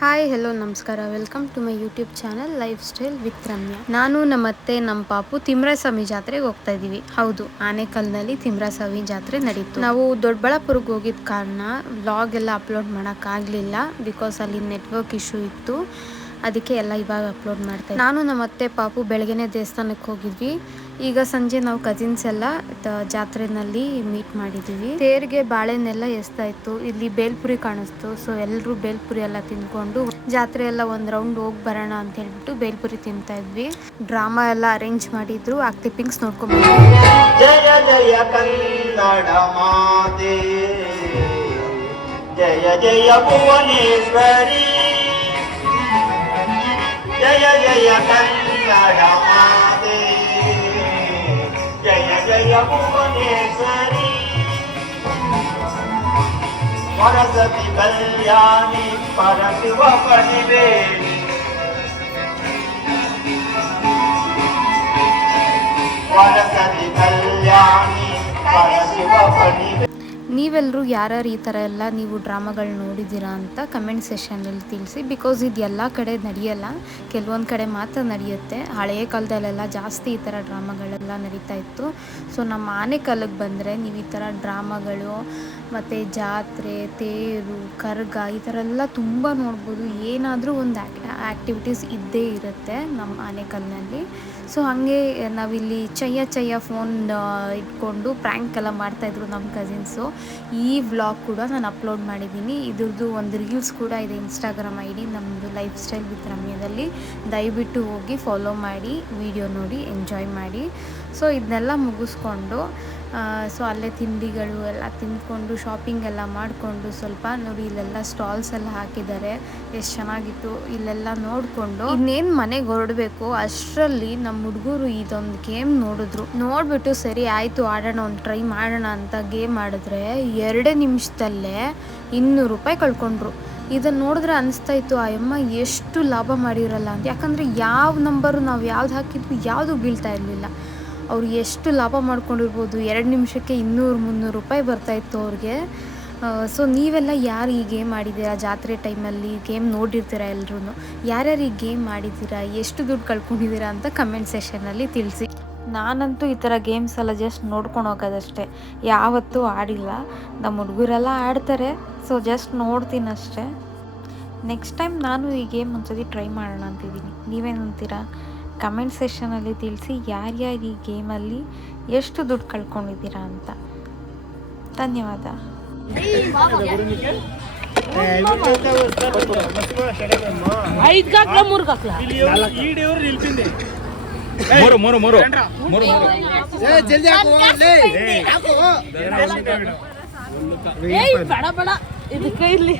Hi hello ನಮಸ್ಕಾರ, welcome to my YouTube channel lifestyle with Ramya. ನಾನು ನಮ್ಮತ್ತೆ ನಮ್ಮ ಪಾಪು ತಿಮ್ರಸ್ವಾಮಿ ಜಾತ್ರೆಗೆ ಹೋಗ್ತಾ ಇದೀವಿ. ಹೌದು, ಆನೇಕಲ್ನಲ್ಲಿ ತಿಮ್ರಸ್ವಾಮಿ ಜಾತ್ರೆ ನಡೀತು. ನಾವು ದೊಡ್ಡಬಳ್ಳಾಪುರಕ್ಕೆ ಹೋಗಿದ್ದ ಕಾರಣ ವ್ಲಾಗ್ ಎಲ್ಲ ಅಪ್ಲೋಡ್ ಮಾಡೋಕ್ಕಾಗಲಿಲ್ಲ. ಬಿಕಾಸ್ ಅಲ್ಲಿ ನೆಟ್ವರ್ಕ್ ಇಶ್ಯೂ ಇತ್ತು. ಅದಕ್ಕೆ ಎಲ್ಲ ಇವಾಗ ಅಪ್ಲೋಡ್ ಮಾಡ್ತಾ ಇದ್ದೆ. ನಾನು ನಮ್ಮತ್ತೆ ಪಾಪು ಬೆಳಗ್ಗೆನೇ ದೇವಸ್ಥಾನಕ್ಕೆ ಹೋಗಿದ್ವಿ. ಈಗ ಸಂಜೆ ನಾವು ಕಸಿನ್ಸ್ ಎಲ್ಲ ಜಾತ್ರೆನಲ್ಲಿ ಮೀಟ್ ಮಾಡಿದ್ದೀವಿ. ತೇರಿಗೆ ಬಾಳೆನೆಲ್ಲ ಎಸ್ತಾ ಇತ್ತು. ಇಲ್ಲಿ ಬೇಲ್ಪುರಿ ಕಾಣಿಸ್ತು. ಸೊ ಎಲ್ಲರೂ ಬೇಲ್ಪುರಿ ಎಲ್ಲ ತಿನ್ಕೊಂಡು ಜಾತ್ರೆ ಎಲ್ಲ ಒಂದು ರೌಂಡ್ ಹೋಗಿ ಬರೋಣ ಅಂತ ಹೇಳ್ಬಿಟ್ಟು ಬೇಲ್ಪುರಿ ತಿಂತಾ ಇದ್ವಿ. ಡ್ರಾಮಾ ಎಲ್ಲ ಅರೇಂಜ್ ಮಾಡಿದ್ರು. ಆ ಕ್ಲಿಪ್ಪಿಂಗ್ಸ್ ನೋಡ್ಕೊಂಡು ಜಯ ಜಯ ಕನ್ನಡ ಮಾತೆ, ಜಯ ಜಯ ಭುವನೇಶ್ವರಿ, ಜಯ ಜಯ ಕನ್ನಡ ಮಾತೆ, ಜಯ ಜಯ ಭುವನೇಶ್ವರಿ, ವರಸತಿ ಕಲ್ಯಾಣಿ ಪರಶಿವ ಪಣಿವೇಣಿ, ವರಸತಿ ಕಲ್ಯಾಣಿ ಪರಶಿವ ಪಣಿವೇಣಿ. ನೀವೆಲ್ಲರೂ ಯಾರ್ಯಾರು ಈ ಥರ ಎಲ್ಲ ನೀವು ಡ್ರಾಮಾಗಳು ನೋಡಿದ್ದೀರಾ ಅಂತ ಕಮೆಂಟ್ ಸೆಷನಲ್ಲಿ ತಿಳಿಸಿ. ಬಿಕಾಸ್ ಇದು ಎಲ್ಲ ಕಡೆ ನಡೆಯಲ್ಲ, ಕೆಲವೊಂದು ಕಡೆ ಮಾತ್ರ ನಡೆಯುತ್ತೆ. ಹಳೆಯ ಕಾಲದಲ್ಲೆಲ್ಲ ಜಾಸ್ತಿ ಈ ಥರ ಡ್ರಾಮಾಗಳೆಲ್ಲ ನಡೀತಾ ಇತ್ತು. ಸೊ ನಮ್ಮ ಆನೇಕಲ್ಗೆ ಬಂದರೆ ನೀವು ಈ ಥರ ಡ್ರಾಮಾಗಳು ಮತ್ತು ಜಾತ್ರೆ, ತೇರು, ಕರ್ಗ ಈ ಥರ ಎಲ್ಲ ತುಂಬ ನೋಡ್ಬೋದು. ಏನಾದರೂ ಒಂದು ಆ್ಯಕ್ಟಿವಿಟೀಸ್ ಇದ್ದೇ ಇರುತ್ತೆ ನಮ್ಮ ಆನೇಕಲ್ನಲ್ಲಿ. ಸೊ ಹಾಗೆ ನಾವಿಲ್ಲಿ ಚಯ್ಯ ಫೋನ್ ಇಟ್ಕೊಂಡು ಪ್ರ್ಯಾಂಕ್ ಎಲ್ಲ ಮಾಡ್ತಾಯಿದ್ರು ನಮ್ಮ ಕಸಿನ್ಸು. ಈ ವ್ಲಾಗ್ ಕೂಡ ನಾನು ಅಪ್ಲೋಡ್ ಮಾಡಿದ್ದೀನಿ. ಇದ್ರದ್ದು ಒಂದು ರೀಲ್ಸ್ ಕೂಡ ಇದೆ ಇನ್ಸ್ಟಾಗ್ರಾಮ್ ID ನಮ್ಮದು ಲೈಫ್ ಸ್ಟೈಲ್ ವಿತ್ ರಮ್ಯದಲ್ಲಿ. ದಯವಿಟ್ಟು ಹೋಗಿ ಫಾಲೋ ಮಾಡಿ, ವಿಡಿಯೋ ನೋಡಿ, ಎಂಜಾಯ್ ಮಾಡಿ. ಸೊ ಇದನ್ನೆಲ್ಲ ಮುಗಿಸ್ಕೊಂಡು ಸೊ ಅಲ್ಲೇ ತಿಂಡಿಗಳು ಎಲ್ಲ ತಿಂದ್ಕೊಂಡು ಶಾಪಿಂಗ್ ಎಲ್ಲ ಮಾಡಿಕೊಂಡು ಸ್ವಲ್ಪ ನೋಡಿ ಇಲ್ಲೆಲ್ಲ ಸ್ಟಾಲ್ಸ್ ಎಲ್ಲ ಹಾಕಿದ್ದಾರೆ. ಎಷ್ಟು ಚೆನ್ನಾಗಿತ್ತು. ಇಲ್ಲೆಲ್ಲ ನೋಡಿಕೊಂಡು ಇನ್ನೇನು ಮನೆಗೆ ಹೊರಡಬೇಕು ಅಷ್ಟರಲ್ಲಿ ನಮ್ಮ ಹುಡುಗರು ಇದೊಂದು ಗೇಮ್ ನೋಡಿಬಿಟ್ಟು ಸರಿ ಆಯಿತು ಆಡೋಣ, ಒಂದು ಟ್ರೈ ಮಾಡೋಣ ಅಂತ ಗೇಮ್ ಆಡಿದ್ರೆ 2 ನಿಮಿಷದಲ್ಲೇ 200 ರೂಪಾಯಿ ಕಳ್ಕೊಂಡ್ರು. ಇದನ್ನು ನೋಡಿದ್ರೆ ಅನಿಸ್ತಾ ಇತ್ತು ಆ ಅಮ್ಮ ಎಷ್ಟು ಲಾಭ ಮಾಡಿರಲ್ಲ ಅಂತ. ಯಾಕಂದರೆ ಯಾವ ನಂಬರು ನಾವು ಯಾವ್ದು ಹಾಕಿದ್ವಿ ಯಾವುದು ಬೀಳ್ತಾ ಇರಲಿಲ್ಲ. ಅವ್ರು ಎಷ್ಟು ಲಾಭ ಮಾಡ್ಕೊಂಡಿರ್ಬೋದು. 2 ನಿಮಿಷಕ್ಕೆ 200-300 ರೂಪಾಯಿ ಬರ್ತಾಯಿತ್ತು ಅವ್ರಿಗೆ. ಸೊ ನೀವೆಲ್ಲ ಯಾರು ಈ ಗೇಮ್ ಆಡಿದ್ದೀರಾ? ಜಾತ್ರೆ ಟೈಮಲ್ಲಿ ಗೇಮ್ ನೋಡಿರ್ತೀರ ಎಲ್ಲರೂ. ಯಾರ್ಯಾರು ಈ ಗೇಮ್ ಆಡಿದ್ದೀರಾ? ಎಷ್ಟು ದುಡ್ಡು ಕಳ್ಕೊಂಡಿದ್ದೀರಾ ಅಂತ ಕಮೆಂಟ್ ಸೆಷನಲ್ಲಿ ತಿಳಿಸಿ. ನಾನಂತೂ ಈ ಥರ ಗೇಮ್ಸ್ ಎಲ್ಲ ಜಸ್ಟ್ ನೋಡ್ಕೊಂಡು ಹೋಗೋದಷ್ಟೇ, ಯಾವತ್ತೂ ಆಡಿಲ್ಲ. ನಮ್ಮ ಹುಡುಗರೆಲ್ಲ ಆಡ್ತಾರೆ, ಸೊ ಜಸ್ಟ್ ನೋಡ್ತೀನಿ ಅಷ್ಟೇ. ನೆಕ್ಸ್ಟ್ ಟೈಮ್ ನಾನು ಈ ಗೇಮ್ ಒಂದ್ಸತಿ ಟ್ರೈ ಮಾಡೋಣ ಅಂತಿದ್ದೀನಿ. ನೀವೇನಂತೀರಾ? ಕಮೆಂಟ್ ಸೆಷನಲ್ಲಿ ತಿಳಿಸಿ ಯಾರ್ಯಾರು ಈ ಗೇಮಲ್ಲಿ ಎಷ್ಟು ದುಡ್ಡು ಕಳ್ಕೊಂಡಿದ್ದೀರಾ ಅಂತ. ಧನ್ಯವಾದ. ಬೇಡ ಇದಕ್ಕೆ ಇಲ್ಲಿ